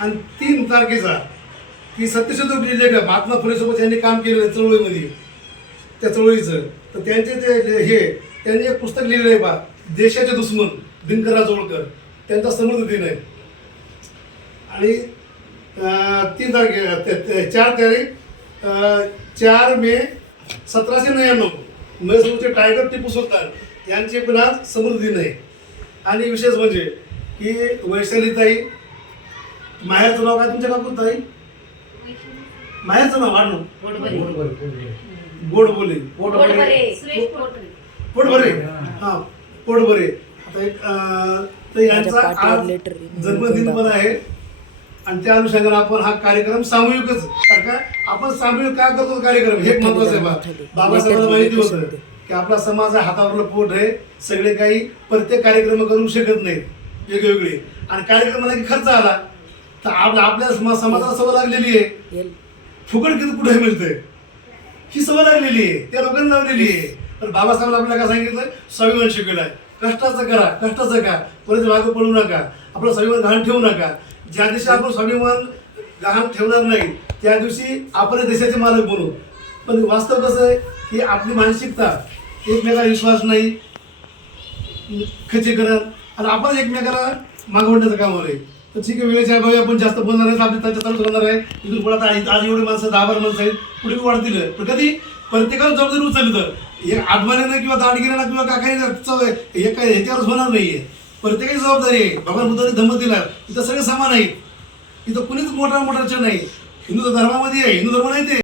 आणि तीन तारखेचा की सत्यशोधक म्हणजे लिहिले का महात्मा फुलेसोबत यांनी काम केलेलं चळवळीमध्ये त्या चळवळीचं. तर त्यांचे ते हे त्यांनी एक पुस्तक लिहिलं आहे बा देशाचे दुश्मन दिनकर राजवळकर. त्यांचा समृद्ध दिन आहे. आणि तीन तारखे चार तारीख अं, चार मे सतराशे नव्याण्णव. मैसूरचे टायगर टिपू सुलतान यांचे पण आज समृद्ध दिन आहे. आणि विशेष म्हणजे की वैशालीताई माहेरचं नाव काय तुमच्या काकू ताई? माहेरचं नाव वाढणं गोड बोली पोटभरे हा. पोटभरे आता एक तर यांचा आज आहे. जन्मदिन पण आहे. आणि त्या अनुषंगाने आपण हा कार्यक्रम सामूहिकच का आपण सामूहिक काय करतो कार्यक्रम? हे महत्वाचं आहे बाबासाहेबांना माहिती होतं की आपला समाज हा हातावरलं पोट आहे. सगळे काही प्रत्येक कार्यक्रम करू शकत नाहीत. वेगवेगळे. आणि कार्यक्रमाला की खर्च आला. तर आपल्या आपल्या समा- समाजाला सवय लागलेली आहे. फुकट किती कुठे मिळतंय? ही सवय लागलेली आहे. त्या लोकांनी लावलेली आहे. तर बाबासाहेब आपल्याला काय सांगितलं स्वाभिमान शिकवलाय कष्टाचं करा कष्टाचं का कोणाच्या मागं पडू नका. आपलं स्वाभिमान घाण ठेवू नका. ज्या दिवशी आपण स्वाभिमान घाण ठेवणार नाही त्या दिवशी आपण देशाचे मालक बनू. पण वास्तव कसं आहे? की आपली मानसिकता एकमेकाला विश्वास नाही खच्चीकरण आणि आपण एकमेकाला मागवण्याचं काम आहे तर ठीक आहे वेळेच्या अभावी आपण जास्त बोलणार नाही आपली त्यांच्या चालू होणार आहे. तिथून पुढे आता आज आज एवढे माणसं दहा बारा माणसं आहेत. पुढे वाढतील. पण कधी? प्रत्येकाला जबाबदारी उचलली तर. हे आठवण्यानं किंवा दाडगिऱ्यानं किंवा काय हे काय ह्याच्यावरच होणार नाहीये. प्रत्येकाची जबाबदारी आहे. भगवान बुद्धाने धम्म दिला. इथं सगळे समान आहेत. इथं कुणीच मोठा मोठाचे नाही. हिंदू धर्मामध्ये आहे. हिंदू धर्म नाही ते.